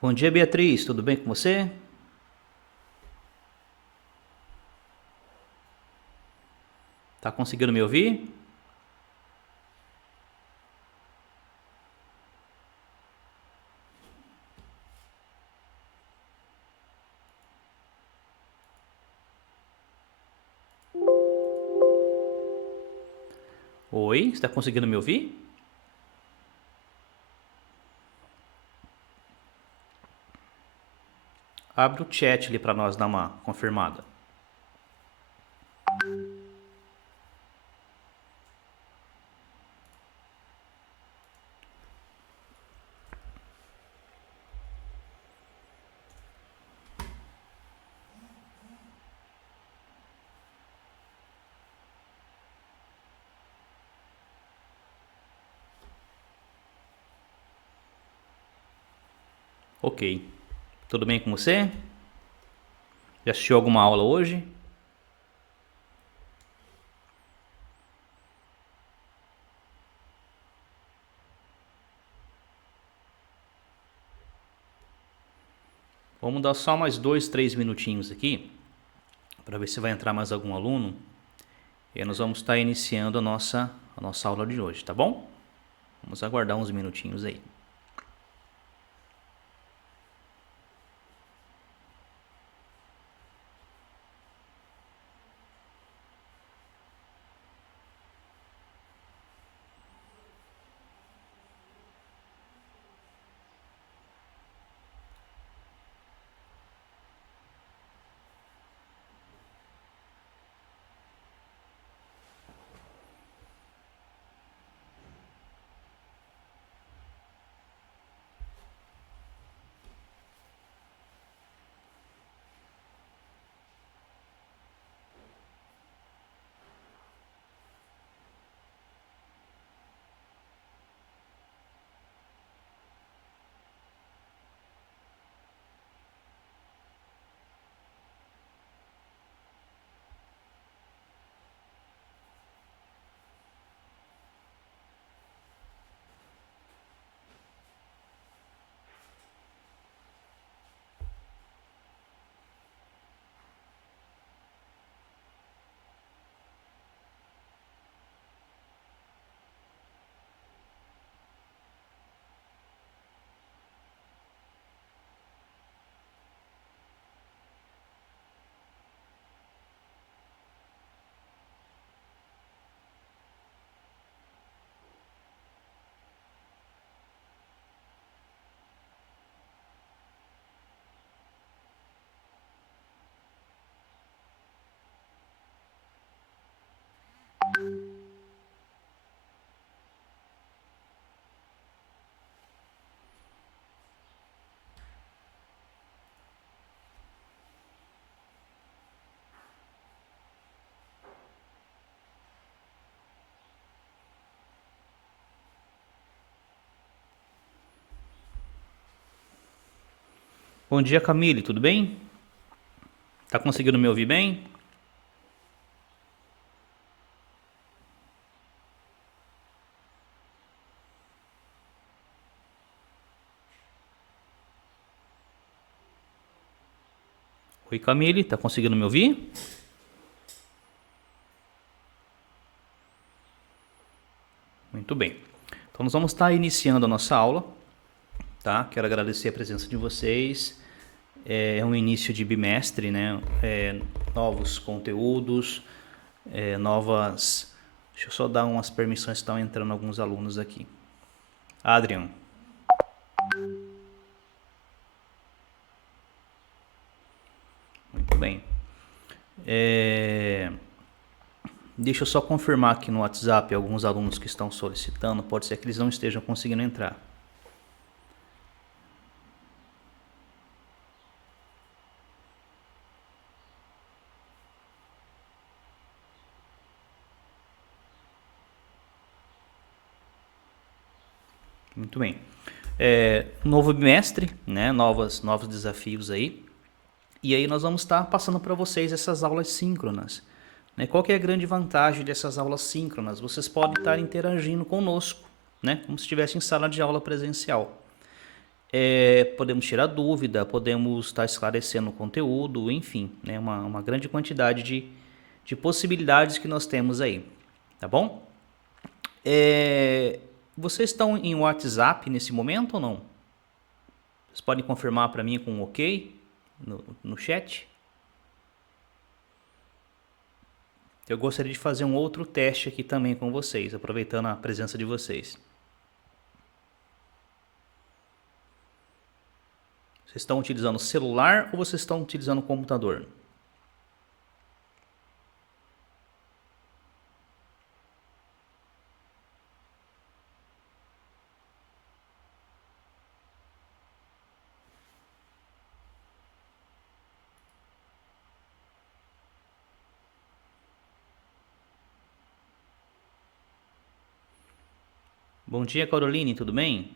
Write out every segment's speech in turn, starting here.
Bom dia, Beatriz. Tudo bem com você? Tá conseguindo me ouvir? Oi, está conseguindo me ouvir? Abre o chat ali para nós dar uma confirmada. Ok. Tudo bem com você? Já assistiu alguma aula hoje? Vamos dar só mais 2, 3 minutinhos aqui para ver se vai entrar mais algum aluno. E aí nós vamos estar iniciando a nossa aula de hoje, tá bom? Vamos aguardar uns minutinhos aí. Bom dia, Camille. Tudo bem? Tá conseguindo me ouvir bem? Oi, Camille. Tá conseguindo me ouvir? Muito bem. Então nós vamos estar iniciando a nossa aula, tá? Quero agradecer a presença de vocês. É um início de bimestre, né? Novos conteúdos, novas. Deixa eu só dar umas permissões, estão entrando alguns alunos aqui. Adrian. Muito bem. Deixa eu só confirmar aqui no WhatsApp alguns alunos que estão solicitando. Pode ser que eles não estejam conseguindo entrar. Muito bem. Novo bimestre, né? Novos desafios aí. E aí nós vamos estar passando para vocês essas aulas síncronas. Né? Qual que é a grande vantagem dessas aulas síncronas? Vocês podem estar interagindo conosco, né? Como se estivesse em sala de aula presencial. Podemos tirar dúvida, podemos estar esclarecendo o conteúdo, enfim, né? Uma grande quantidade de possibilidades que nós temos aí, tá bom? Vocês estão em WhatsApp nesse momento ou não? Vocês podem confirmar para mim com um ok no chat? Eu gostaria de fazer um outro teste aqui também com vocês, aproveitando a presença de vocês. Vocês estão utilizando o celular ou vocês estão utilizando o computador? Bom dia, Caroline, tudo bem?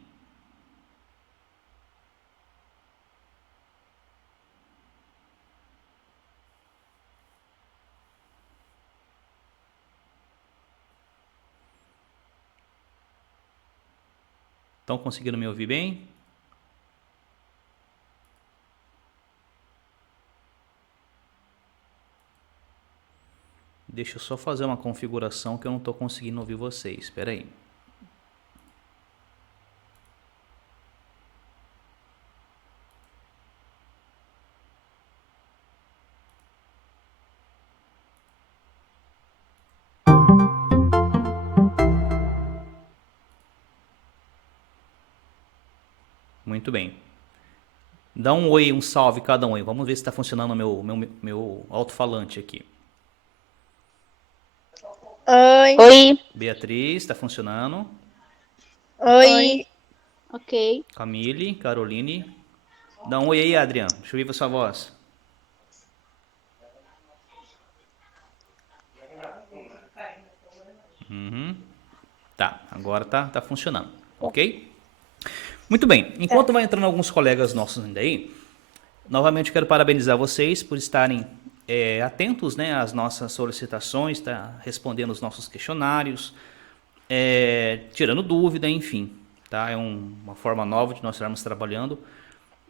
Estão conseguindo me ouvir bem? Deixa eu só fazer uma configuração que eu não estou conseguindo ouvir vocês. Espera aí. Muito bem. Dá um oi, um salve cada um aí. Vamos ver se está funcionando o meu alto-falante aqui. Oi. Oi. Beatriz, está funcionando. Oi. Ok. Camille, Caroline. Dá um oi aí, Adriano. Deixa eu ouvir a sua voz. Tá, agora tá funcionando, ok? Muito bem, enquanto vai entrando alguns colegas nossos ainda aí, novamente eu quero parabenizar vocês por estarem atentos, né, às nossas solicitações, tá, respondendo os nossos questionários, tirando dúvida, enfim, tá? É uma forma nova de nós estarmos trabalhando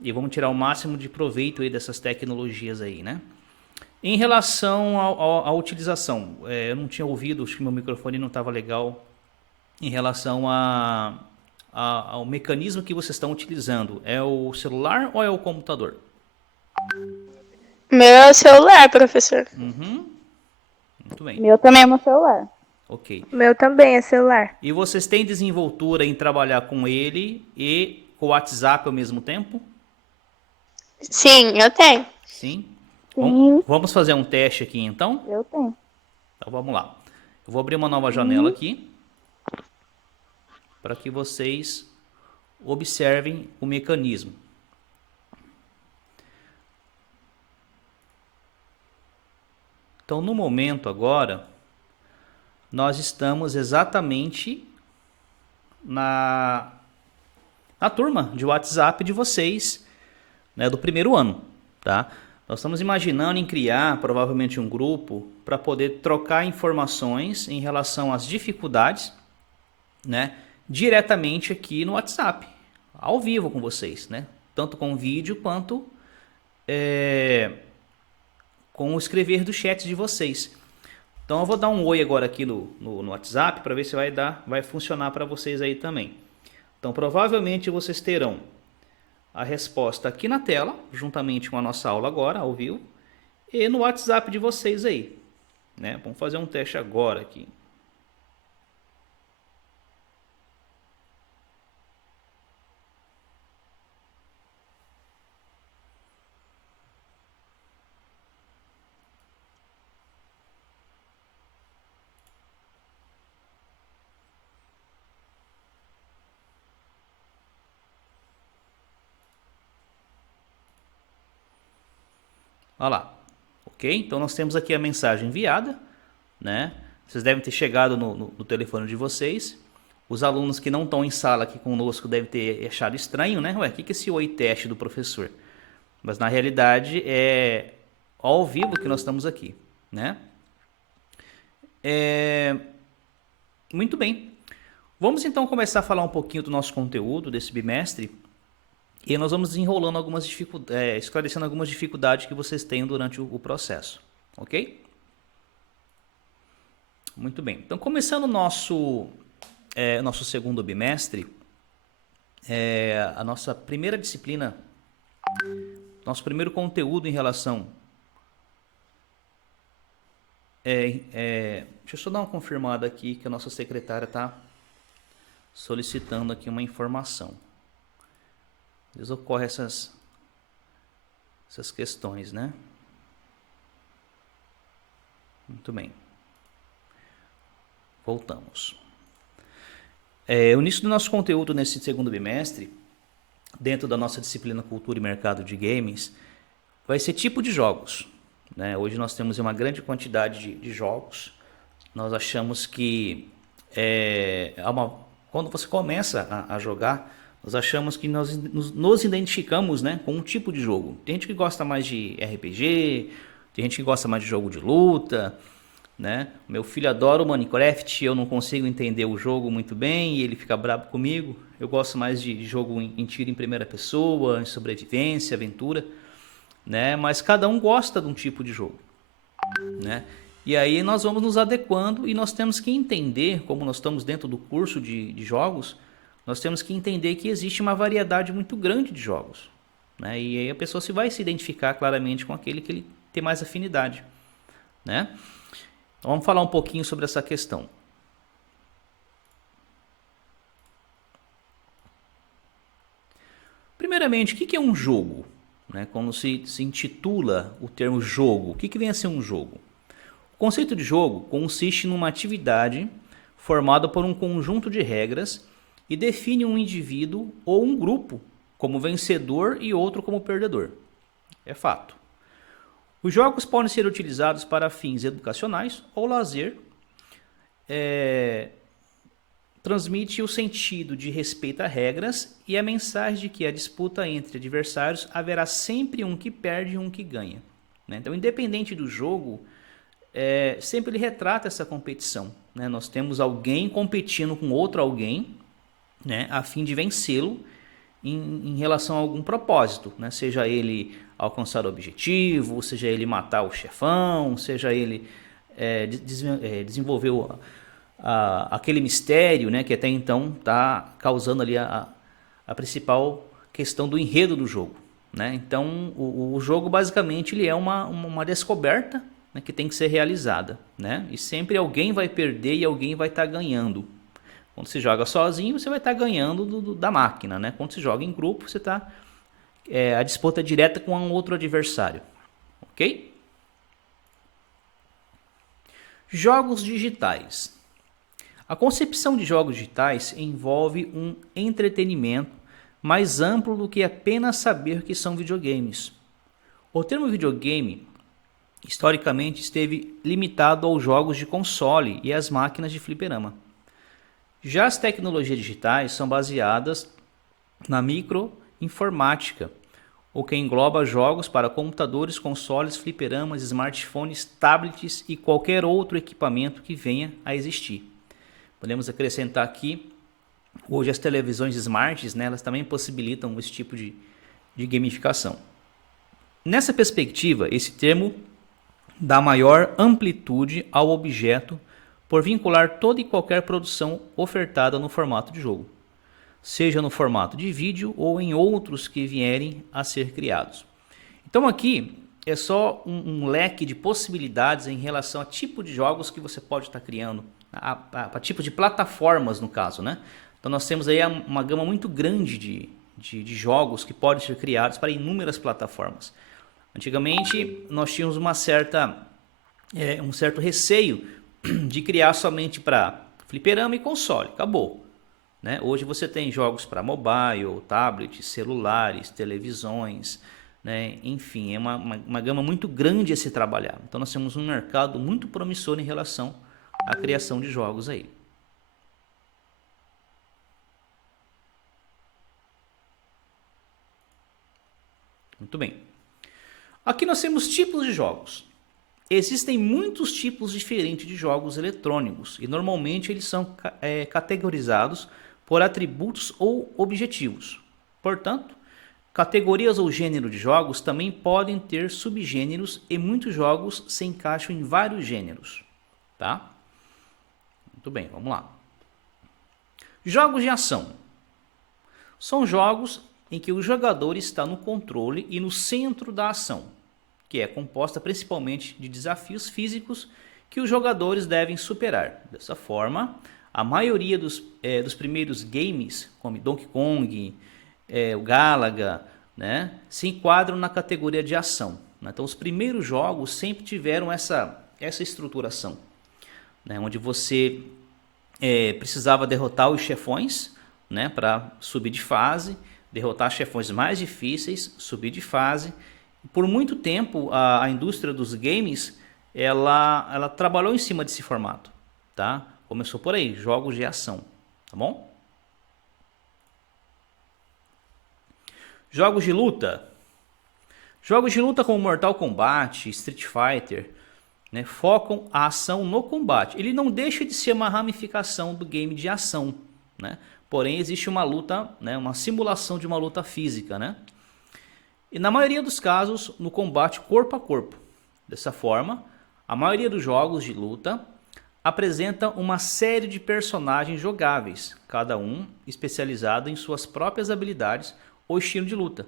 e vamos tirar o máximo de proveito aí dessas tecnologias aí, né? Em relação à utilização, eu não tinha ouvido, acho que meu microfone não estava legal em relação ao mecanismo que vocês estão utilizando. É o celular ou é o computador? Meu é o celular, professor. Muito bem. Meu também é meu celular. Ok. Meu também é celular. E vocês têm desenvoltura em trabalhar com ele e com o WhatsApp ao mesmo tempo? Sim, eu tenho. Sim? Sim. Vamos fazer um teste aqui então? Eu tenho. Então vamos lá. Eu vou abrir uma nova janela aqui para que vocês observem o mecanismo. Então, no momento agora, nós estamos exatamente na turma de WhatsApp de vocês, né, do primeiro ano, tá? Nós estamos imaginando em criar provavelmente um grupo para poder trocar informações em relação às dificuldades, né, diretamente aqui no WhatsApp, ao vivo com vocês, né? Tanto com vídeo quanto com o escrever do chat de vocês. Então eu vou dar um oi agora aqui no WhatsApp para ver se vai funcionar para vocês aí também. Então provavelmente vocês terão a resposta aqui na tela, juntamente com a nossa aula agora, ao vivo, e no WhatsApp de vocês aí, né? Vamos fazer um teste agora aqui. Olha lá, ok? Então nós temos aqui a mensagem enviada, né? Vocês devem ter chegado no telefone de vocês. Os alunos que não estão em sala aqui conosco devem ter achado estranho, né? Ué, o que é esse oi teste do professor? Mas na realidade é ao vivo que nós estamos aqui, né? Muito bem. Vamos então começar a falar um pouquinho do nosso conteúdo desse bimestre. E aí nós vamos desenrolando algumas dificuldades, esclarecendo algumas dificuldades que vocês tenham durante o processo, ok? Muito bem. Então, começando o nosso segundo bimestre, a nossa primeira disciplina, nosso primeiro conteúdo em relação... deixa eu só dar uma confirmada aqui que a nossa secretária está solicitando aqui uma informação. Às vezes ocorrem essas questões, né? Muito bem. Voltamos. O início do nosso conteúdo nesse segundo bimestre, dentro da nossa disciplina Cultura e Mercado de Games, vai ser tipo de jogos, né? Hoje nós temos uma grande quantidade de jogos. Nós achamos que quando você começa a jogar, nós achamos que nós nos identificamos, né, com um tipo de jogo. Tem gente que gosta mais de RPG, tem gente que gosta mais de jogo de luta, né? Meu filho adora o Minecraft, eu não consigo entender o jogo muito bem e ele fica bravo comigo. Eu gosto mais de jogo em tiro em primeira pessoa, em sobrevivência, aventura, né? Mas cada um gosta de um tipo de jogo, né? E aí nós vamos nos adequando e nós temos que entender, como nós estamos dentro do curso de jogos, nós temos que entender que existe uma variedade muito grande de jogos, né? E aí a pessoa vai se identificar claramente com aquele que ele tem mais afinidade, né? Então vamos falar um pouquinho sobre essa questão. Primeiramente, o que é um jogo? Né? Quando se intitula o termo jogo, o que vem a ser um jogo? O conceito de jogo consiste numa atividade formada por um conjunto de regras e define um indivíduo ou um grupo como vencedor e outro como perdedor. É fato. Os jogos podem ser utilizados para fins educacionais ou lazer. Transmite o sentido de respeito a regras e a mensagem de que a disputa entre adversários haverá sempre um que perde e um que ganha, né? Então, independente do jogo, sempre ele retrata essa competição, né? Nós temos alguém competindo com outro alguém, né, a fim de vencê-lo em relação a algum propósito, né? Seja ele alcançar o objetivo, seja ele matar o chefão, seja ele desenvolver aquele mistério, né, que até então está causando ali a principal questão do enredo do jogo, né? Então o jogo basicamente ele é uma descoberta, né, que tem que ser realizada, né? E sempre alguém vai perder e alguém vai estar ganhando. Quando se joga sozinho, você vai estar ganhando da máquina, né? Quando se joga em grupo, você está a disputa direta com um outro adversário, ok? Jogos digitais. A concepção de jogos digitais envolve um entretenimento mais amplo do que apenas saber que são videogames. O termo videogame historicamente esteve limitado aos jogos de console e às máquinas de fliperama. Já as tecnologias digitais são baseadas na microinformática, o que engloba jogos para computadores, consoles, fliperamas, smartphones, tablets e qualquer outro equipamento que venha a existir. Podemos acrescentar aqui, hoje as televisões smarts, né, elas também possibilitam esse tipo de gamificação. Nessa perspectiva, esse termo dá maior amplitude ao objeto por vincular toda e qualquer produção ofertada no formato de jogo, seja no formato de vídeo ou em outros que vierem a ser criados. Então aqui é só um leque de possibilidades em relação a tipo de jogos que você pode estar criando, a tipo de plataformas no caso, né? Então nós temos aí uma gama muito grande de jogos que podem ser criados para inúmeras plataformas. Antigamente nós tínhamos um certo receio de criar somente para fliperama e console, acabou, né? Hoje você tem jogos para mobile, tablets, celulares, televisões, né? Enfim, é uma gama muito grande a se trabalhar. Então nós temos um mercado muito promissor em relação à criação de jogos aí. Muito bem. Aqui nós temos tipos de jogos. Existem muitos tipos diferentes de jogos eletrônicos e normalmente eles são categorizados por atributos ou objetivos. Portanto, Categorias ou gênero de jogos também podem ter subgêneros e muitos jogos se encaixam em vários gêneros, tá? Muito bem, vamos lá. Jogos de ação. São jogos em que o jogador está no controle e no centro da ação, que é composta principalmente de desafios físicos que os jogadores devem superar. Dessa forma, a maioria dos primeiros games, como Donkey Kong, o Galaga, né, se enquadram na categoria de ação. Né? Então, os primeiros jogos sempre tiveram essa estruturação, né, onde você precisava derrotar os chefões, né, para subir de fase, derrotar chefões mais difíceis, subir de fase. Por muito tempo, a indústria dos games ela trabalhou em cima desse formato, tá? Começou por aí, jogos de ação, tá bom? Jogos de luta. Jogos de luta como Mortal Kombat, Street Fighter, né, focam a ação no combate. Ele não deixa de ser uma ramificação do game de ação, né? Porém, existe uma luta, né, uma simulação de uma luta física, né? E na maioria dos casos, no combate corpo a corpo. Dessa forma, a maioria dos jogos de luta apresenta uma série de personagens jogáveis, cada um especializado em suas próprias habilidades ou estilo de luta.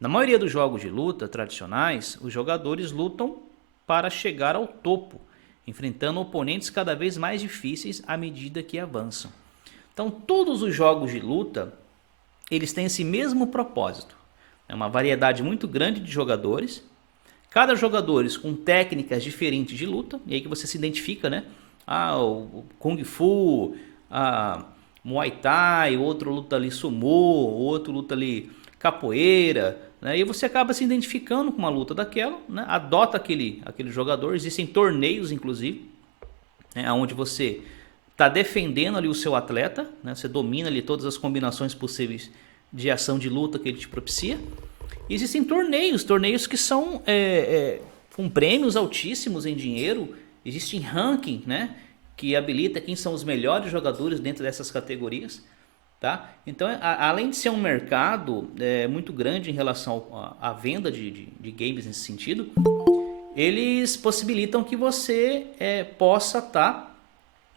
Na maioria dos jogos de luta tradicionais, os jogadores lutam para chegar ao topo, enfrentando oponentes cada vez mais difíceis à medida que avançam. Então, todos os jogos de luta, eles têm esse mesmo propósito. É uma variedade muito grande de jogadores, cada jogador com técnicas diferentes de luta, e aí que você se identifica, né? O Kung Fu, Muay Thai, outro luta ali Sumo, outro luta ali Capoeira, né? E você acaba se identificando com uma luta daquela, né? Adota aquele jogador, existem torneios inclusive, né? Onde você está defendendo ali o seu atleta, né? Você domina ali todas as combinações possíveis de ação de luta que ele te propicia. E existem torneios que são com prêmios altíssimos em dinheiro. Existe ranking, né, que habilita quem são os melhores jogadores dentro dessas categorias, tá? Então, além de ser um mercado muito grande em relação à venda de games nesse sentido, eles possibilitam que você possa estar...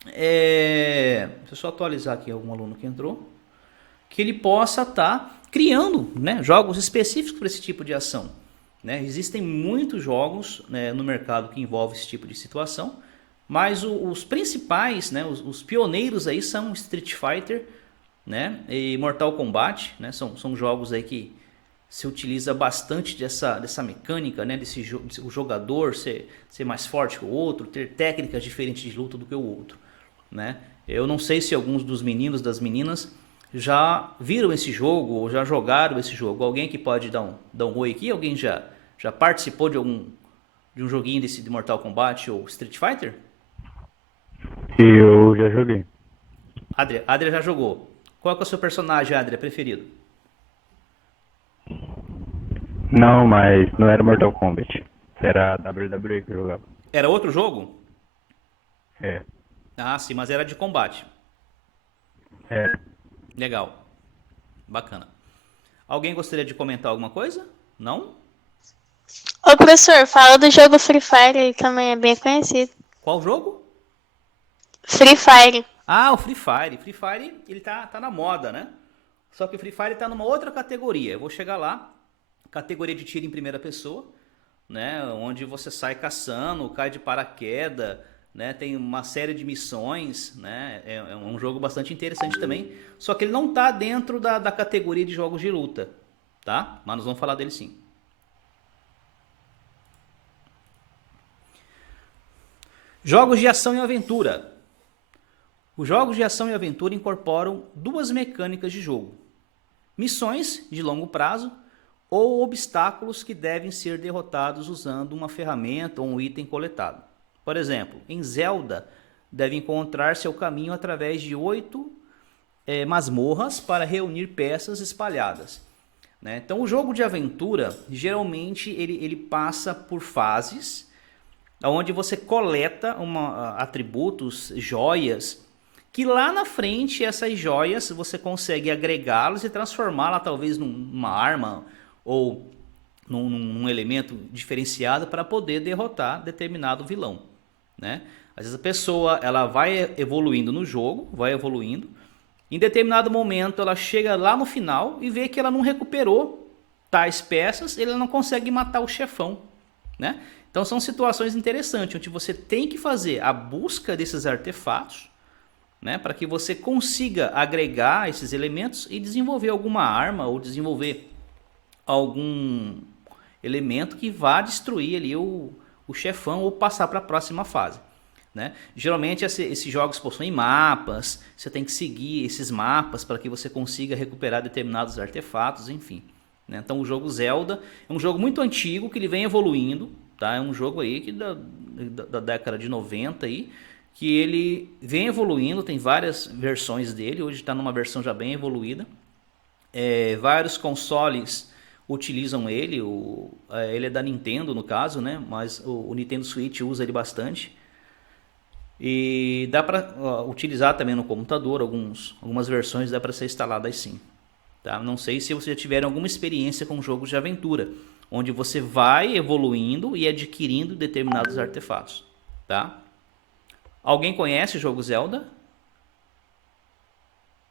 deixa eu só atualizar aqui algum aluno que entrou. Que ele possa estar criando, né, jogos específicos para esse tipo de ação. Né? Existem muitos jogos, né, no mercado que envolvem esse tipo de situação, mas os principais, né, os pioneiros aí são Street Fighter, né, e Mortal Kombat, né, são jogos aí que se utiliza bastante dessa mecânica, né, o jogador ser mais forte que o outro, ter técnicas diferentes de luta do que o outro. Né? Eu não sei se alguns dos meninos, das meninas, já viram esse jogo ou já jogaram esse jogo. Alguém que pode dar um oi aqui? Alguém já participou de um joguinho desse de Mortal Kombat ou Street Fighter? Eu já joguei. Adria já jogou. Qual é o seu personagem, Adria, preferido? Não, mas não era Mortal Kombat. Era WWE que eu jogava. Era outro jogo? É. Ah, sim, mas era de combate. Era. Legal. Bacana. Alguém gostaria de comentar alguma coisa? Não? Ô, professor, fala do jogo Free Fire, ele também é bem conhecido. Qual jogo? Free Fire. Ah, o Free Fire. Free Fire, ele tá na moda, né? Só que o Free Fire tá numa outra categoria. Eu vou chegar lá. Categoria de tiro em primeira pessoa, né? Onde você sai caçando, cai de paraquedas, né? Tem uma série de missões, né? É um jogo bastante interessante também. Só que ele não tá dentro da categoria de jogos de luta, tá? Mas nós vamos falar dele sim. Jogos de ação e aventura. Os jogos de ação e aventura incorporam duas mecânicas de jogo: missões de longo prazo ou obstáculos que devem ser derrotados usando uma ferramenta ou um item coletado. Por exemplo, em Zelda, deve encontrar seu caminho através de 8 masmorras para reunir peças espalhadas. Né? Então, o jogo de aventura, geralmente, ele passa por fases, onde você coleta atributos, joias, que lá na frente essas joias você consegue agregá-las e transformá-la talvez numa arma ou num elemento diferenciado para poder derrotar determinado vilão, né? Às vezes a pessoa ela vai evoluindo no jogo, vai evoluindo, em determinado momento ela chega lá no final e vê que ela não recuperou tais peças, ele não consegue matar o chefão, né? Então são situações interessantes onde você tem que fazer a busca desses artefatos, né, para que você consiga agregar esses elementos e desenvolver alguma arma ou desenvolver algum elemento que vá destruir ali o chefão ou passar para a próxima fase, né? Geralmente esses jogos possuem mapas, você tem que seguir esses mapas para que você consiga recuperar determinados artefatos, enfim, né? Então o jogo Zelda é um jogo muito antigo que ele vem evoluindo, tá? É um jogo aí que da década de 90 aí, que ele vem evoluindo, tem várias versões dele, hoje está numa versão já bem evoluída. Vários consoles utilizam ele, ele é da Nintendo no caso, né? Mas o Nintendo Switch usa ele bastante. E dá para utilizar também no computador, algumas versões dá para ser instaladas sim. Tá? Não sei se você já tiver alguma experiência com jogos de aventura, onde você vai evoluindo e adquirindo determinados artefatos. Tá? Alguém conhece o jogo Zelda?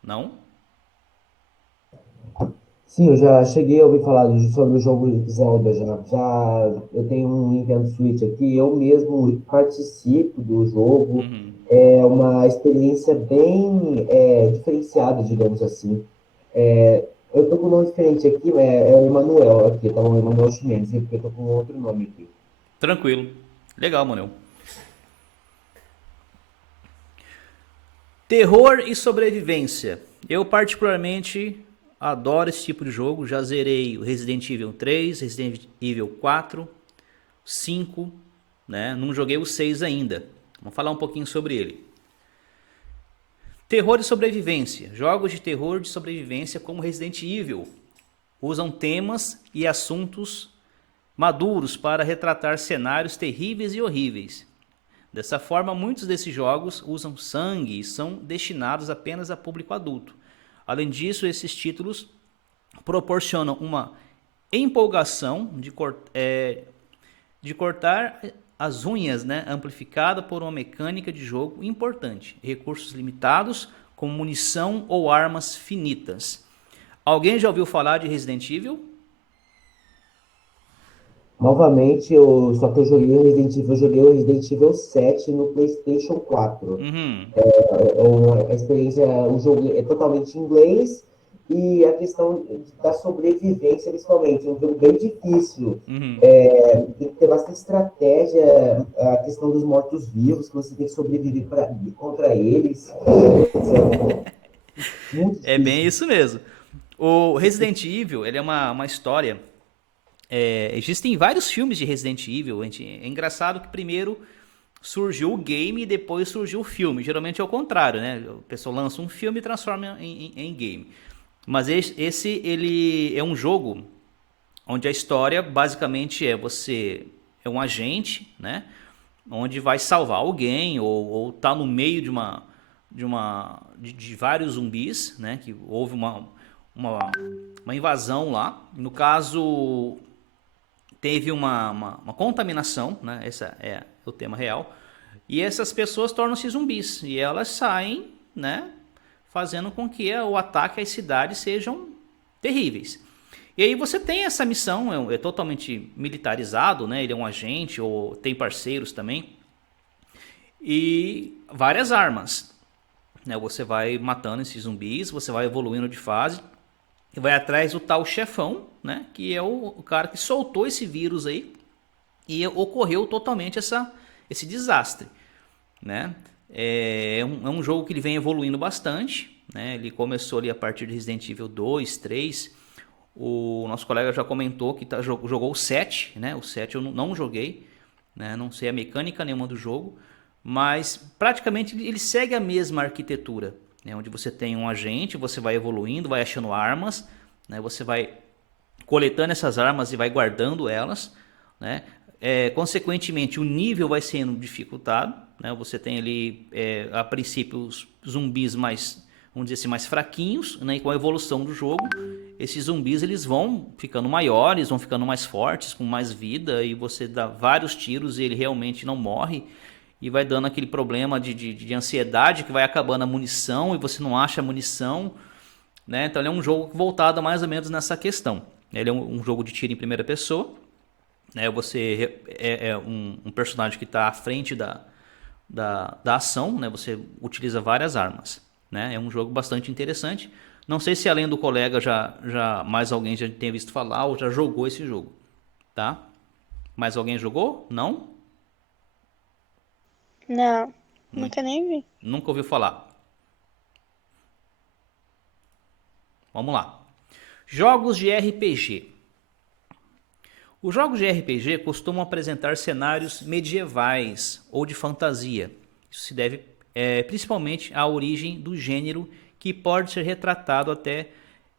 Não? Sim, eu já cheguei a ouvir falar sobre o jogo Zelda eu tenho um Nintendo Switch aqui, eu mesmo participo do jogo. É uma experiência bem diferenciada, digamos assim. Eu tô com um nome diferente aqui, é o Emanuel aqui, tá? O Emanuel Chimenez, porque eu tô com outro nome aqui. Tranquilo. Legal, Manuel. Terror e sobrevivência. Eu particularmente adoro esse tipo de jogo. Já zerei o Resident Evil 3, Resident Evil 4, 5, né? Não joguei o 6 ainda. Vamos falar um pouquinho sobre ele. Terror e sobrevivência. Jogos de terror e de sobrevivência como Resident Evil usam temas e assuntos maduros para retratar cenários terríveis e horríveis. Dessa forma, muitos desses jogos usam sangue e são destinados apenas a público adulto. Além disso, esses títulos proporcionam uma empolgação de cortar as unhas, né, amplificada por uma mecânica de jogo importante, recursos limitados, como munição ou armas finitas. Alguém já ouviu falar de Resident Evil? Novamente, só que eu joguei o Resident Evil 7 no PlayStation 4. A experiência, o jogo é totalmente em inglês e a questão da sobrevivência, principalmente, é um jogo bem difícil. Tem que ter bastante estratégia, a questão dos mortos-vivos, que você tem que sobreviver contra eles. É bem isso mesmo. O Resident Evil, ele é uma história... existem vários filmes de Resident Evil. É engraçado que primeiro surgiu o game e depois surgiu o filme. Geralmente é o contrário, né? O pessoal lança um filme e transforma em game. Mas esse ele é um jogo onde a história basicamente você é um agente, né? Onde vai salvar alguém ou tá no meio de vários zumbis, né? Que houve uma invasão lá. No caso, teve uma contaminação, né? Esse é o tema real. E essas pessoas tornam-se zumbis. E elas saem, né? Fazendo com que o ataque às cidades sejam terríveis. E aí você tem essa missão, é totalmente militarizado, né? Ele é um agente, ou tem parceiros também. E várias armas, né? Você vai matando esses zumbis, você vai evoluindo de fase. E vai atrás do tal chefão, né? Que é o cara que soltou esse vírus aí. E ocorreu totalmente esse desastre, né? É um jogo que ele vem evoluindo bastante, né? Ele começou ali a partir de Resident Evil 2, 3. O nosso colega já comentou que jogou o 7, né? O 7 eu não joguei, né? Não sei a mecânica nenhuma do jogo. Mas praticamente ele segue a mesma arquitetura, né, onde você tem um agente, você vai evoluindo, vai achando armas, né, você vai coletando essas armas e vai guardando elas, né, consequentemente, o nível vai sendo dificultado, né? Você tem ali, a princípio, os zumbis mais, vamos dizer assim, mais fraquinhos, né? E com a evolução do jogo, esses zumbis eles vão ficando maiores, vão ficando mais fortes, com mais vida, e você dá vários tiros e ele realmente não morre, e vai dando aquele problema de ansiedade, que vai acabando a munição, e você não acha a munição, né? Então ele é um jogo voltado mais ou menos nessa questão. Ele é um jogo de tiro em primeira pessoa, né? Você é um personagem que está à frente da ação, né? Você utiliza várias armas, né? É um jogo bastante interessante. Não sei se além do colega já mais alguém já tenha visto falar ou já jogou esse jogo, tá? Mais alguém jogou? Não? Não, nunca nem vi. Nunca ouviu falar. Vamos lá. Jogos de RPG. Os jogos de RPG costumam apresentar cenários medievais ou de fantasia. Isso se deve principalmente à origem do gênero, que pode ser retratado até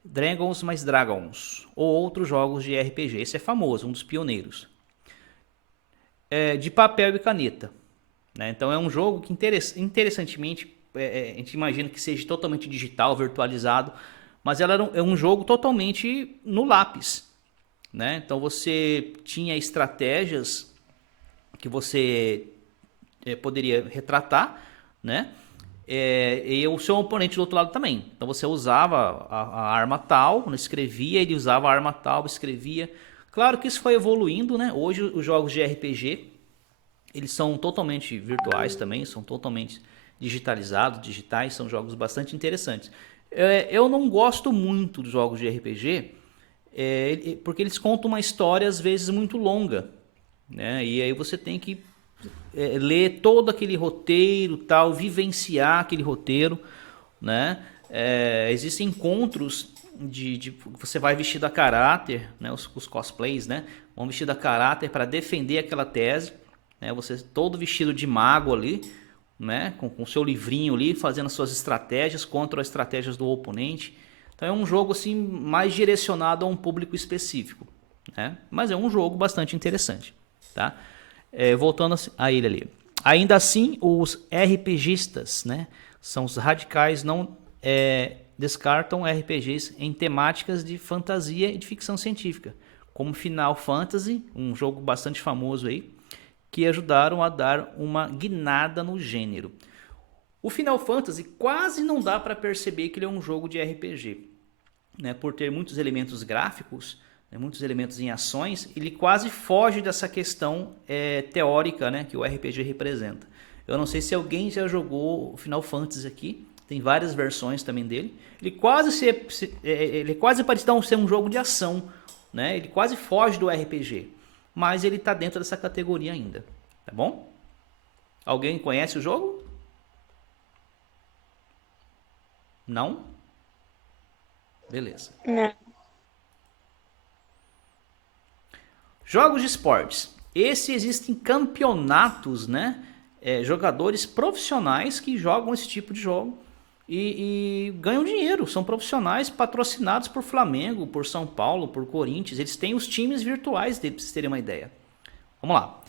Dragons mais Dragons ou outros jogos de RPG. Esse é famoso, um dos pioneiros. De papel e caneta, né? Então é um jogo que interessantemente a gente imagina que seja totalmente digital, virtualizado, mas ela é um jogo totalmente no lápis, né? Então você tinha estratégias que você poderia retratar, né? E o seu oponente do outro lado também. Então você usava a arma tal, escrevia, ele usava a arma tal, escrevia. Claro que isso foi evoluindo, né? Hoje os jogos de RPG, eles são totalmente virtuais também, são totalmente digitais, são jogos bastante interessantes. Eu não gosto muito dos jogos de RPG, porque eles contam uma história às vezes muito longa, né? E aí você tem que ler todo aquele roteiro, tal, vivenciar aquele roteiro, né? Existem encontros você vai vestido a caráter, né? Os cosplays, né? Vão vestido a caráter para defender aquela tese, né? Você todo vestido de mago ali, né? Com o seu livrinho ali, fazendo as suas estratégias contra as estratégias do oponente. Então é um jogo assim mais direcionado a um público específico, né? Mas é um jogo bastante interessante, tá? Voltando a ele ali. Ainda assim, os RPGistas, né? São os radicais, não descartam RPGs em temáticas de fantasia e de ficção científica, como Final Fantasy, um jogo bastante famoso aí, que ajudaram a dar uma guinada no gênero. O Final Fantasy quase não dá para perceber que ele é um jogo de RPG, né? Por ter muitos elementos gráficos, né? Muitos elementos em ações, ele quase foge dessa questão teórica, né? Que o RPG representa. Eu não sei se alguém já jogou o Final Fantasy aqui, tem várias versões também dele. Ele quase parece ser um jogo de ação, né? Ele quase foge do RPG, mas ele está dentro dessa categoria ainda, tá bom? Alguém conhece o jogo? Não? Beleza. Não. Jogos de esportes. Existem campeonatos, né? Jogadores profissionais que jogam esse tipo de jogo e ganham dinheiro. São profissionais patrocinados por Flamengo, por São Paulo, por Corinthians. Eles têm os times virtuais deles, para vocês terem uma ideia. Vamos lá.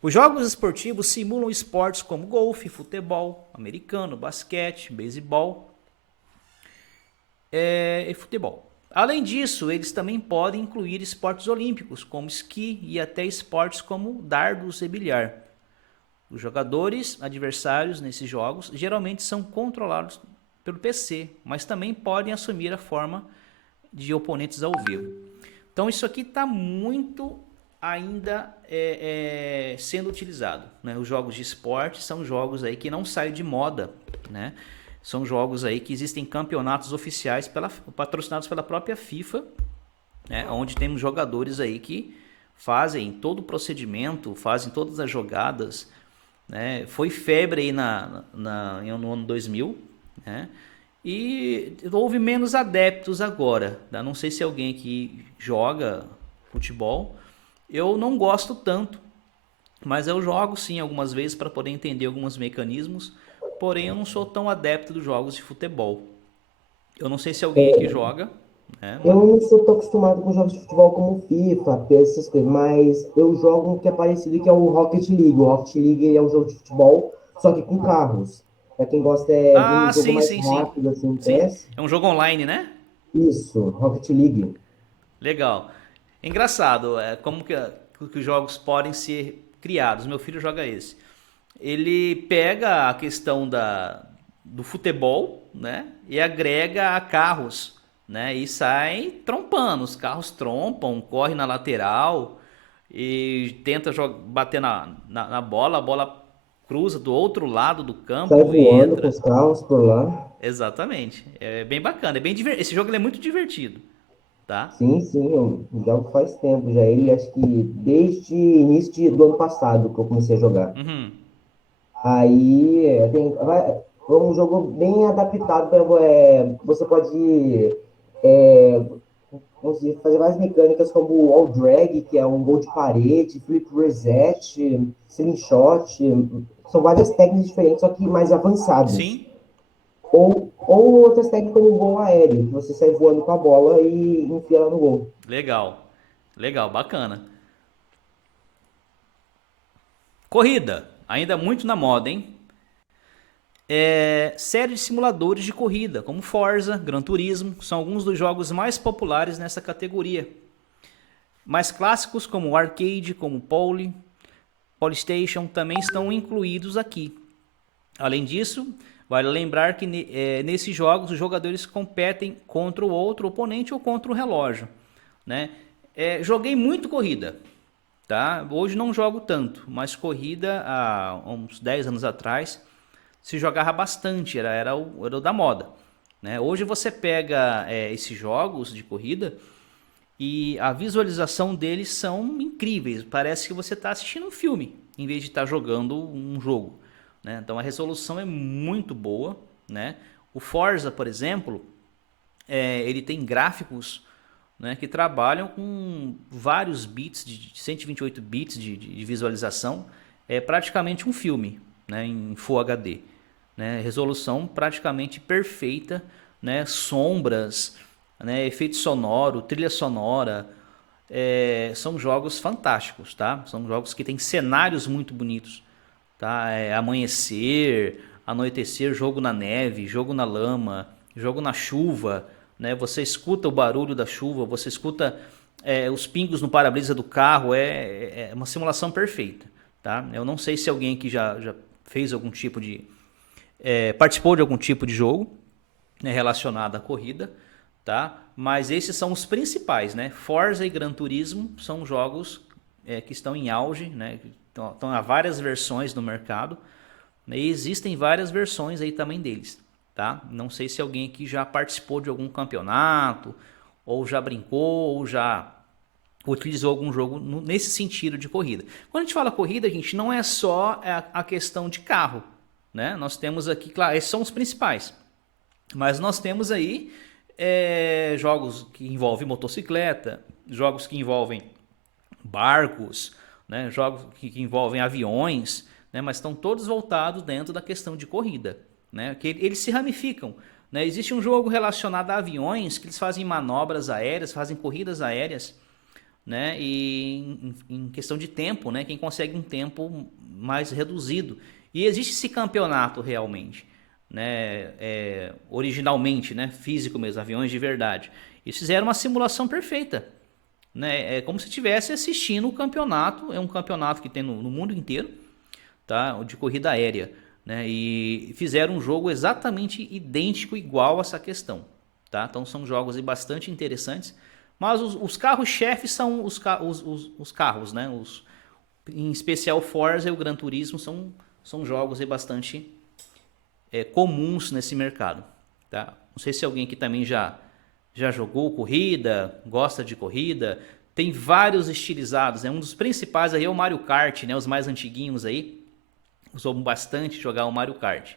Os jogos esportivos simulam esportes como golfe, futebol, americano, basquete, beisebol e futebol. Além disso, eles também podem incluir esportes olímpicos, como esqui e até esportes como dardos e bilhar. Os jogadores adversários nesses jogos geralmente são controlados pelo PC, mas também podem assumir a forma de oponentes ao vivo. Então isso aqui está muito ainda sendo utilizado, né? Os jogos de esporte são jogos aí que não saem de moda, né? São jogos aí que existem campeonatos oficiais patrocinados pela própria FIFA, né? Onde temos jogadores aí que fazem todo o procedimento, fazem todas as jogadas, né? Foi febre aí no ano 2000, né? E houve menos adeptos agora, né? Não sei se alguém aqui joga futebol. Eu não gosto tanto, mas eu jogo sim algumas vezes para poder entender alguns mecanismos. Porém, eu não sou tão adepto dos jogos de futebol. Eu não sei se alguém aqui joga, né? Eu não sou tão acostumado com jogos de futebol como FIFA, PES, essas coisas, mas eu jogo um que é parecido, que é o Rocket League. O Rocket League é um jogo de futebol, só que com carros. Pra quem gosta de um Ah, jogo sim, mais sim, sim. rápido, assim, Sim. PES. É um jogo online, né? Isso, Rocket League. Legal. Engraçado, como que os jogos podem ser criados. Meu filho joga esse. Ele pega a questão do futebol, né? E agrega a carros, né? E sai trompando. Os carros trompam, corre na lateral e tenta bater na bola. A bola cruza do outro lado do Sai campo e voando com entra. os carros por lá. Exatamente. É bem bacana. Esse jogo ele é muito divertido, tá? Sim, sim, eu jogo faz tempo já. Ele acho que desde início do ano passado que eu comecei a jogar. Uhum. Aí é um jogo bem adaptado para você pode é, vamos dizer, fazer várias mecânicas como o All Drag, que é um gol de parede, Flip Reset, Slingshot. São várias técnicas diferentes, só que mais avançadas. Sim, Ou outras técnicas como o gol aéreo, que você sai voando com a bola e enfia ela no gol. legal. Legal, bacana. Corrida, ainda muito na moda, hein? Série de simuladores de corrida, como Forza, Gran Turismo, são alguns dos jogos mais populares nessa categoria. Mais clássicos como o Arcade, como Pole, Polystation também estão incluídos aqui. Além disso, vale lembrar que nesses jogos os jogadores competem contra o outro oponente ou contra o relógio, né? Joguei muito corrida, tá? Hoje não jogo tanto, mas corrida há uns 10 anos atrás se jogava bastante, era o da moda, né? Hoje você pega esses jogos de corrida e a visualização deles são incríveis, parece que você está assistindo um filme em vez de estar jogando um jogo, né? Então a resolução é muito boa, né? O Forza, por exemplo, ele tem gráficos, né, que trabalham com vários bits, de 128 bits de visualização, é praticamente um filme, né, em Full HD, né, resolução praticamente perfeita, né, sombras, né, efeito sonoro, trilha sonora, são jogos fantásticos, tá? São jogos que têm cenários muito bonitos, tá? Amanhecer, anoitecer, jogo na neve, jogo na lama, jogo na chuva, né? Você escuta o barulho da chuva, você escuta os pingos no para-brisa do carro, é uma simulação perfeita, tá? Eu não sei se alguém aqui já fez algum tipo de... participou de algum tipo de jogo, né, relacionado à corrida, tá? Mas esses são os principais, né? Forza e Gran Turismo são jogos que estão em auge, né? Estão há várias versões no mercado, né? E existem várias versões aí também deles, tá? Não sei se alguém aqui já participou de algum campeonato, ou já brincou, ou já utilizou algum jogo nesse sentido de corrida. Quando a gente fala corrida, gente, não é só a questão de carro, né? Nós temos aqui, claro, esses são os principais, mas nós temos aí jogos que envolvem motocicleta, jogos que envolvem barcos, né? Jogos que envolvem aviões, né? Mas estão todos voltados dentro da questão de corrida, né? Que eles se ramificam, né? Existe um jogo relacionado a aviões que eles fazem manobras aéreas, fazem corridas aéreas, né? E em questão de tempo, né? Quem consegue um tempo mais reduzido. E existe esse campeonato realmente, né? Originalmente, né? Físico mesmo, aviões de verdade. Eles fizeram uma simulação perfeita, né? É como se estivesse assistindo o campeonato. É um campeonato que tem no mundo inteiro, tá? De corrida aérea, né? E fizeram um jogo exatamente idêntico, igual a essa questão, tá? Então são jogos bastante interessantes. Mas os carros-chefes são os carros, né? Em especial o Forza e o Gran Turismo são jogos bastante comuns nesse mercado, tá? Não sei se alguém aqui também já jogou corrida, gosta de corrida. Tem vários estilizados, né? Um dos principais aí é o Mario Kart, né? Os mais antiguinhos aí usam bastante jogar o Mario Kart.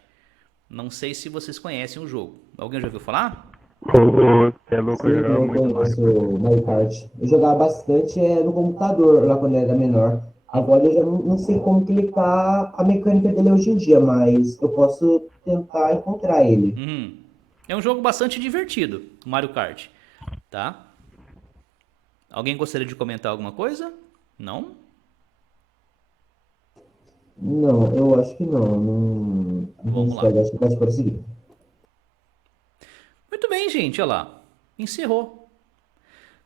Não sei se vocês conhecem o jogo. Alguém já ouviu falar? Você é louco, Sim, eu jogava eu muito conheço Mario. o Mario Kart. Eu jogava bastante no computador, lá quando eu era menor. Agora eu já não sei como que ele tá, a mecânica dele hoje em dia, mas eu posso tentar encontrar ele. É um jogo bastante divertido, o Mario Kart, tá? Alguém gostaria de comentar alguma coisa? Não? Não, eu acho que não. Não, Vamos lá. acho que pode prosseguir. Muito bem, gente, olha lá. Encerrou.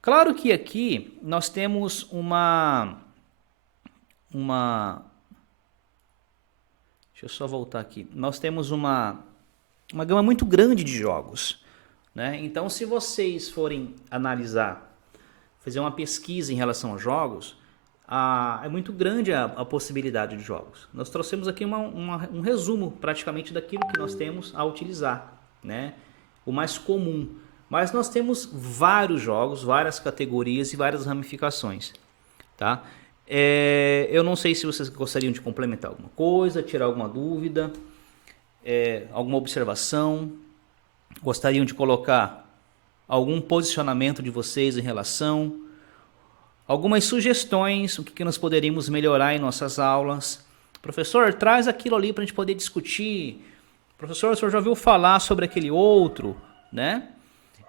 Claro que aqui nós temos uma... Deixa eu só voltar aqui. Nós temos uma gama muito grande de jogos, né? Então, se vocês forem analisar, fazer uma pesquisa em relação a jogos, é muito grande a possibilidade de jogos. Nós trouxemos aqui um resumo praticamente daquilo que nós temos a utilizar, né? O mais comum. Mas nós temos vários jogos, várias categorias e várias ramificações, tá? Eu não sei se vocês gostariam de complementar alguma coisa, tirar alguma dúvida, alguma observação, gostariam de colocar algum posicionamento de vocês em relação, algumas sugestões, o que nós poderíamos melhorar em nossas aulas. Professor, traz aquilo ali para a gente poder discutir. Professor, o senhor já ouviu falar sobre aquele outro, né?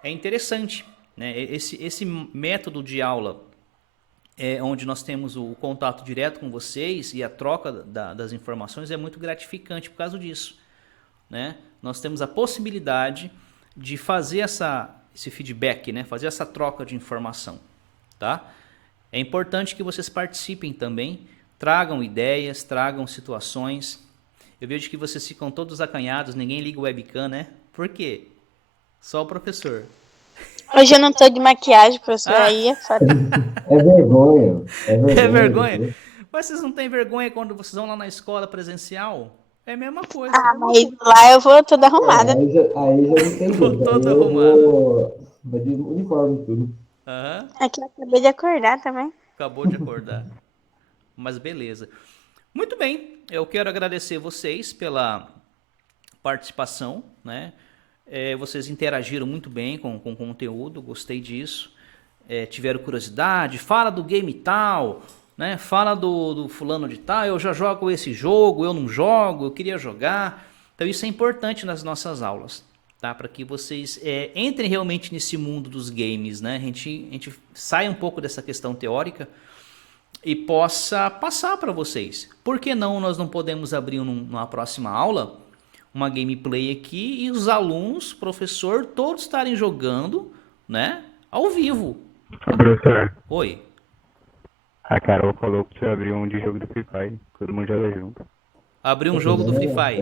É interessante, né? Esse método de aula, onde nós temos o contato direto com vocês e a troca das informações é muito gratificante por causa disso, né? Nós temos a possibilidade de fazer esse feedback, né? Fazer essa troca de informação, tá? É importante que vocês participem também, tragam ideias, tragam situações. Eu vejo que vocês ficam todos acanhados, ninguém liga o webcam, né? Por quê? Só o professor. Hoje eu não tô de maquiagem, professor, aí é foda. É vergonha. É vergonha? Mas vocês não têm vergonha quando vocês vão lá na escola presencial? É a mesma coisa. Ah, mas lá eu vou toda arrumada. Aí já não tem Vou jeito. toda Aí eu arrumada. vou de uniforme e tudo. Aham. Aqui eu acabei de acordar também. Acabou de acordar. Mas beleza. Muito bem, eu quero agradecer vocês pela participação, né? Vocês interagiram muito bem com o conteúdo, gostei disso. Tiveram curiosidade, fala do game tal, né? Fala do fulano de tal, eu já jogo esse jogo, eu não jogo, eu queria jogar. Então isso é importante nas nossas aulas, tá? Para que vocês entrem realmente nesse mundo dos games, né? A gente sai um pouco dessa questão teórica e possa passar para vocês. Por que não nós não podemos abrir numa próxima aula uma gameplay aqui e os alunos, professor, todos estarem jogando, né, ao vivo. Ô, professor, Oi. a Carol falou pra você abrir um de jogo do Free Fire. Todo mundo joga junto. Abrir um jogo do Free Fire.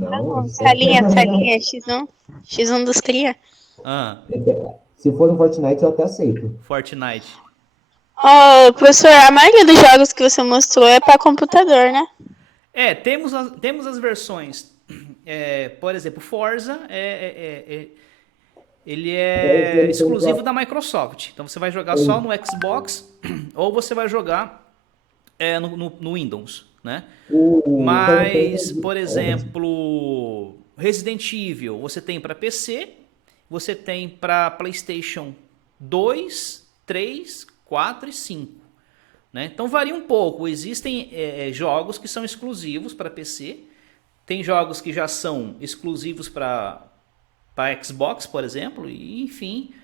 Não. Salinha, X1. X1 dos cria. Se for no Fortnite, eu até aceito. Fortnite. Ô, professor, a maioria dos jogos que você mostrou é pra computador, né? Temos as versões. Por exemplo, Forza ele é exclusivo da Microsoft. Então você vai jogar só no Xbox ou você vai jogar no Windows, né? Mas, por exemplo, Resident Evil você tem para PC, você tem para PlayStation 2, 3, 4 e 5. Né? Então varia um pouco. Existem jogos que são exclusivos para PC. Tem jogos que já são exclusivos para Xbox, por exemplo, e enfim,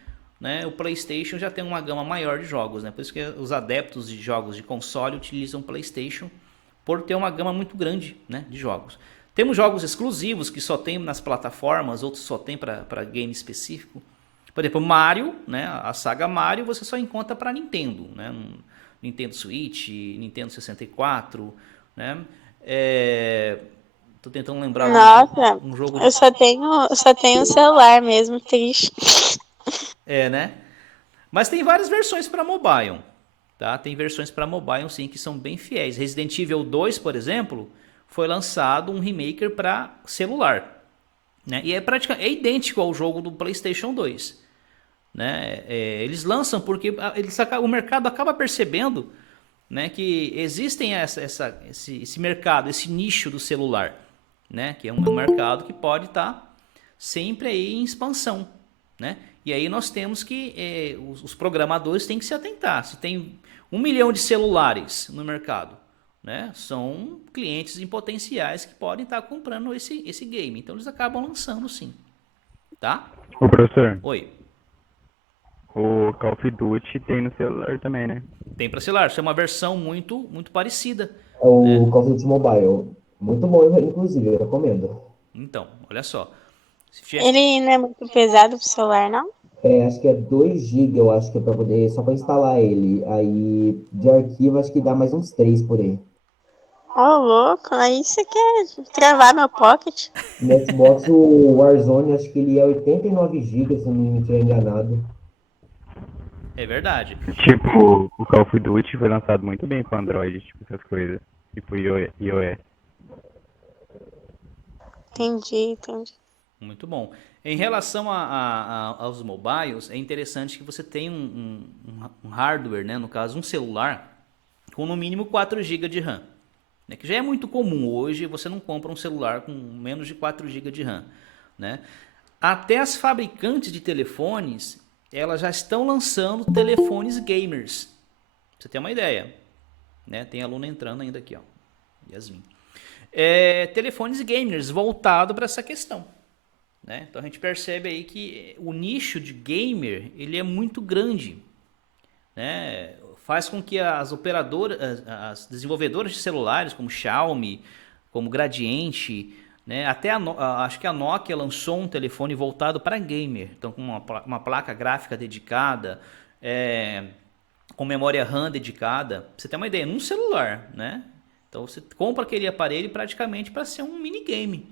né, o PlayStation já tem uma gama maior de jogos, né? Por isso que os adeptos de jogos de console utilizam o PlayStation por ter uma gama muito grande, né, de jogos. Temos jogos exclusivos que só tem nas plataformas, outros só tem para game específico. Por exemplo, Mario, né, a saga Mario você só encontra para Nintendo, né? Nintendo Switch, Nintendo 64, né? Tô tentando lembrar um jogo. Eu só tenho um celular mesmo, triste. Né? Mas tem várias versões para mobile, tá? Tem versões para mobile sim que são bem fiéis. Resident Evil 2, por exemplo, foi lançado um remaker para celular, né? E é idêntico ao jogo do PlayStation 2, né? Eles lançam porque o mercado acaba percebendo, né, que existem esse mercado, esse nicho do celular, né, que é um mercado que pode estar sempre aí em expansão, né? E aí nós temos que os programadores têm que se atentar. Se tem 1 milhão de celulares no mercado, né, são clientes em potenciais que podem estar comprando esse game. Então eles acabam lançando sim, tá? Ô, professor. Oi. O Call of Duty tem no celular também, né? Tem para celular. Isso é uma versão muito parecida. É o Call of Duty Mobile. Muito bom, inclusive, eu recomendo. Então, olha só. Ele não é muito pesado pro celular, não? Acho que é 2 GB, eu acho que é pra poder, só pra instalar ele. Aí, de arquivo, acho que dá mais uns 3 por aí. Ô, louco, aí você quer travar meu pocket? No Xbox, o Warzone, acho que ele é 89 GB, se eu não me estiver enganado. É verdade. Tipo, o Call of Duty foi lançado muito bem para Android, tipo, essas coisas. Tipo, iOS. Entendi. Muito bom. Em relação aos mobiles, é interessante que você tem um hardware, né? No caso, um celular com no mínimo 4 GB de RAM. Né? Que já é muito comum hoje, você não compra um celular com menos de 4 GB de RAM. Né? Até as fabricantes de telefones, elas já estão lançando telefones gamers. Pra você ter uma ideia. Né? Tem aluno entrando ainda aqui, ó. Yasmin. Telefones gamers voltado para essa questão. Né? Então a gente percebe aí que o nicho de gamer ele é muito grande. Né? Faz com que as operadoras, as desenvolvedoras de celulares como Xiaomi, como Gradiente, né? Até acho que a Nokia lançou um telefone voltado para gamer, então com uma placa gráfica dedicada, com memória RAM dedicada. Pra você ter uma ideia, num celular, né? Então você compra aquele aparelho praticamente para ser um minigame,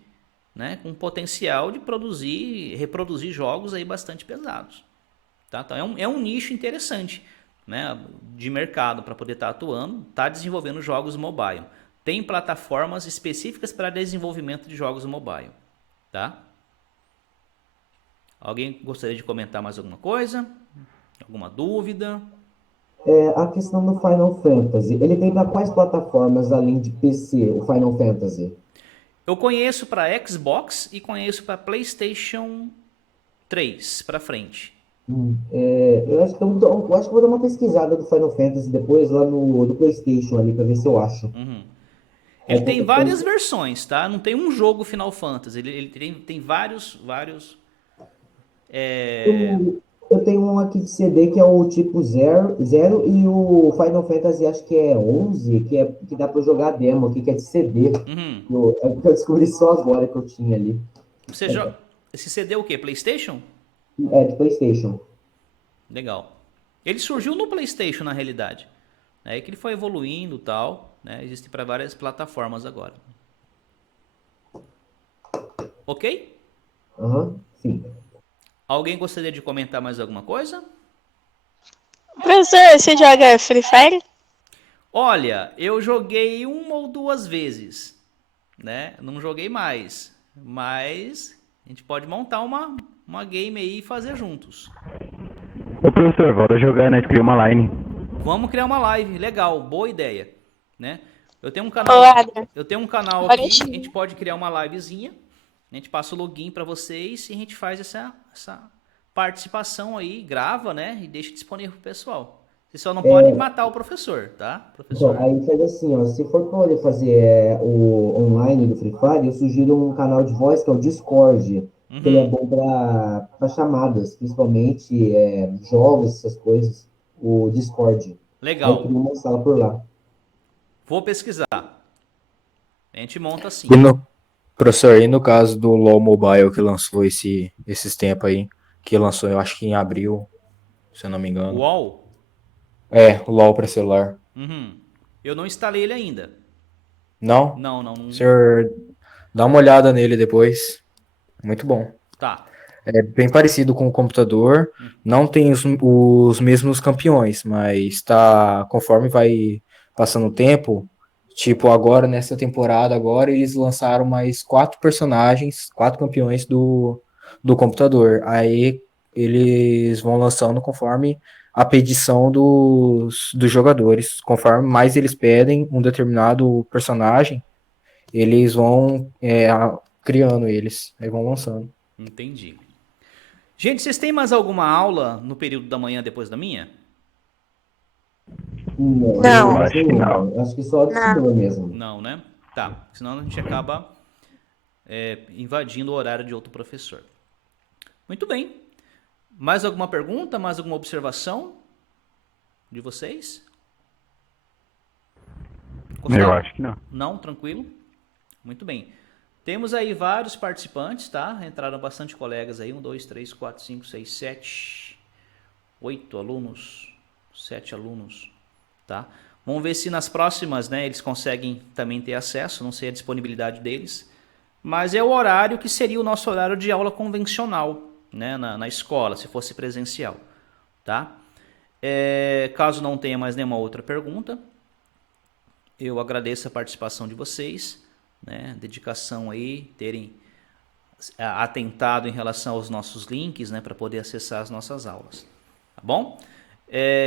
né? Com potencial de reproduzir jogos aí bastante pesados. Tá? Então é um nicho interessante, né? De mercado para poder estar atuando, tá desenvolvendo jogos mobile. Tem plataformas específicas para desenvolvimento de jogos mobile. Tá? Alguém gostaria de comentar mais alguma coisa? Alguma dúvida? A questão do Final Fantasy, ele tem para quais plataformas além de PC, o Final Fantasy? Eu conheço para Xbox e conheço para PlayStation 3 para frente. Eu acho que eu acho que vou dar uma pesquisada do Final Fantasy depois lá do PlayStation ali para ver se eu acho. Ele tem várias versões, tá? Não tem um jogo Final Fantasy. Ele tem vários. Eu tenho um aqui de CD que é o tipo 0 e o Final Fantasy acho que é 11, que dá para jogar a demo aqui, que é de CD. Que eu descobri só agora que eu tinha ali. Esse CD é o quê? PlayStation? É de PlayStation. Legal. Ele surgiu no PlayStation na realidade. É que ele foi evoluindo e tal. Né? Existe para várias plataformas agora. Ok? Sim. Alguém gostaria de comentar mais alguma coisa? Professor, você joga Free Fire? Olha, eu joguei 1 ou 2 vezes, né? Não joguei mais, mas a gente pode montar uma game aí e fazer juntos. Ô professor, volta a jogar, né? Cria uma line. Vamos criar uma live, legal, boa ideia, né? Eu tenho um canal aqui, a gente pode criar uma livezinha. A gente passa o login para vocês e a gente faz essa participação aí, grava, né? E deixa disponível pro pessoal. Você só não pode matar o professor, tá? Professor. Então, aí faz assim, ó, se for para poder fazer o online do Free Fire, eu sugiro um canal de voz que é o Discord, que ele é bom para chamadas, principalmente jogos, essas coisas, o Discord. Legal. Eu crio uma sala por lá. Vou pesquisar. A gente monta assim. Professor, e no caso do LoL Mobile que lançou esses tempos aí, que lançou eu acho que em abril, se eu não me engano. UOL? O LoL para celular. Eu não instalei ele ainda. Não? Não. Senhor, dá uma olhada nele depois. Muito bom. Tá. É bem parecido com o computador. Não tem os mesmos campeões, mas tá, conforme vai passando o tempo, tipo agora nessa temporada agora eles lançaram mais 4 personagens, 4 campeões do computador. Aí eles vão lançando conforme a pedição dos jogadores. Conforme mais eles pedem um determinado personagem, eles vão criando eles, aí vão lançando. Entendi. Gente, vocês têm mais alguma aula no período da manhã depois da minha? Não. Acho que não. Acho que só de segunda mesmo. Não, né? Tá. Senão a gente acaba invadindo o horário de outro professor. Muito bem. Mais alguma pergunta? Mais alguma observação de vocês? Eu acho que não. Não? Tranquilo? Muito bem. Temos aí vários participantes, tá? Entraram bastante colegas aí. 1, 2, 3, 4, 5, 6, 7, 8 alunos, 7 alunos, tá? Vamos ver se nas próximas, né, eles conseguem também ter acesso, não sei a disponibilidade deles, mas é o horário que seria o nosso horário de aula convencional, né, na escola, se fosse presencial, tá? Caso não tenha mais nenhuma outra pergunta, eu agradeço a participação de vocês, né, dedicação aí, terem atentado em relação aos nossos links, né, para poder acessar as nossas aulas, tá bom?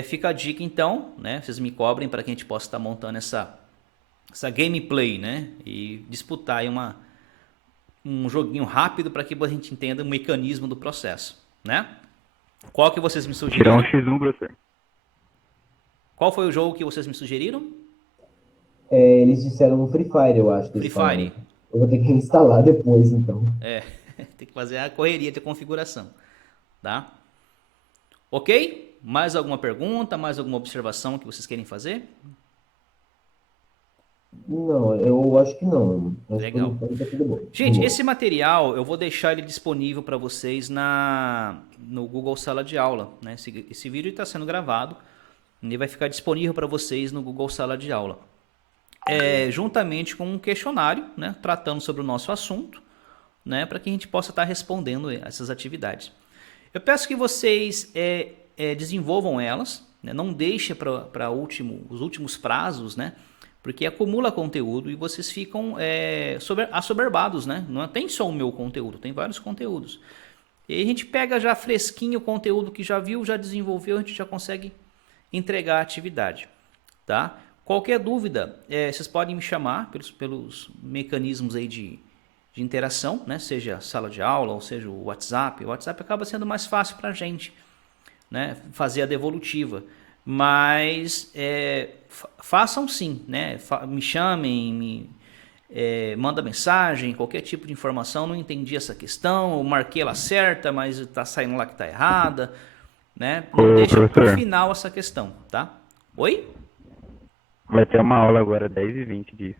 Fica a dica então, né, vocês me cobrem para que a gente possa estar montando essa gameplay, né, e disputar aí um joguinho rápido para que a gente entenda o mecanismo do processo, né? Qual que vocês me sugeriram? Tirar um X1, professor. Qual foi o jogo que vocês me sugeriram? Eles disseram no Free Fire, eu acho. Free Fire. Eu vou ter que reinstalar depois, então. Tem que fazer a correria de configuração, tá? Ok? Mais alguma pergunta, mais alguma observação que vocês querem fazer? Não, eu acho que não. Acho Legal. que tá tudo bom. Gente, esse material eu vou deixar ele disponível para vocês no Google Sala de Aula, né? Esse vídeo está sendo gravado e vai ficar disponível para vocês no Google Sala de Aula. Juntamente com um questionário, né, tratando sobre o nosso assunto, né, para que a gente possa estar respondendo essas atividades. Eu peço que vocês desenvolvam elas, né, não deixem para os últimos prazos, né, porque acumula conteúdo e vocês ficam assoberbados, né? Não tem só o meu conteúdo, tem vários conteúdos. E aí a gente pega já fresquinho o conteúdo que já viu, já desenvolveu, a gente já consegue entregar a atividade, tá? Qualquer dúvida, vocês podem me chamar pelos mecanismos aí de interação, né? Seja sala de aula ou seja o WhatsApp. O WhatsApp acaba sendo mais fácil para a gente, né, fazer a devolutiva. Mas façam sim, né? Me chamem, manda mensagem, qualquer tipo de informação. Não entendi essa questão, eu marquei ela certa, mas está saindo lá que está errada, né? Não deixa para o final essa questão, tá? Oi? Vai ter uma aula agora, 10h20 disso.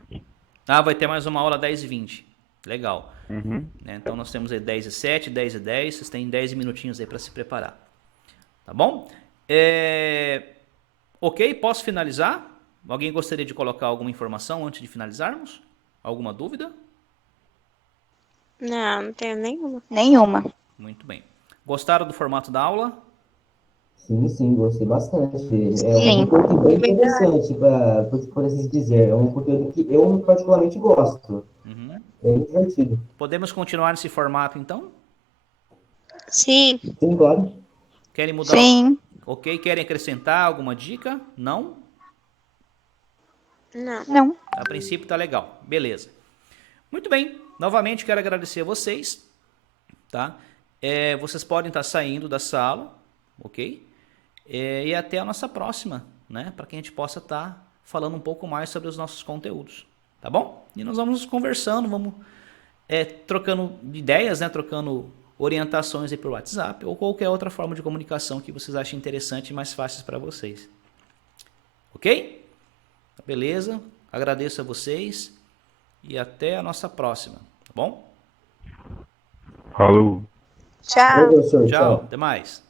Vai ter mais uma aula 10h20. Legal. Uhum. Então nós temos aí 10h07, 10h10, vocês têm 10 minutinhos aí para se preparar. Tá bom? Ok, posso finalizar? Alguém gostaria de colocar alguma informação antes de finalizarmos? Alguma dúvida? Não tenho nenhuma. Nenhuma. Muito bem. Gostaram do formato da aula? Sim, gostei bastante. Sim. Um conteúdo bem interessante, por assim dizer. É um conteúdo que eu particularmente gosto. Uhum. É divertido. Podemos continuar nesse formato, então? Sim. Sim, claro. Querem mudar? Sim. Ok, querem acrescentar alguma dica? Não? Não. Não. A princípio tá legal. Beleza. Muito bem. Novamente quero agradecer a vocês. Tá? Vocês podem estar saindo da sala, ok? E até a nossa próxima, né? Para que a gente possa estar falando um pouco mais sobre os nossos conteúdos. Tá bom? E nós vamos conversando, vamos trocando ideias, né? Trocando orientações aí por WhatsApp ou qualquer outra forma de comunicação que vocês achem interessante e mais fáceis para vocês. Ok? Beleza? Agradeço a vocês e até a nossa próxima, tá bom? Falou. Tchau. Professor, Tchau, até mais.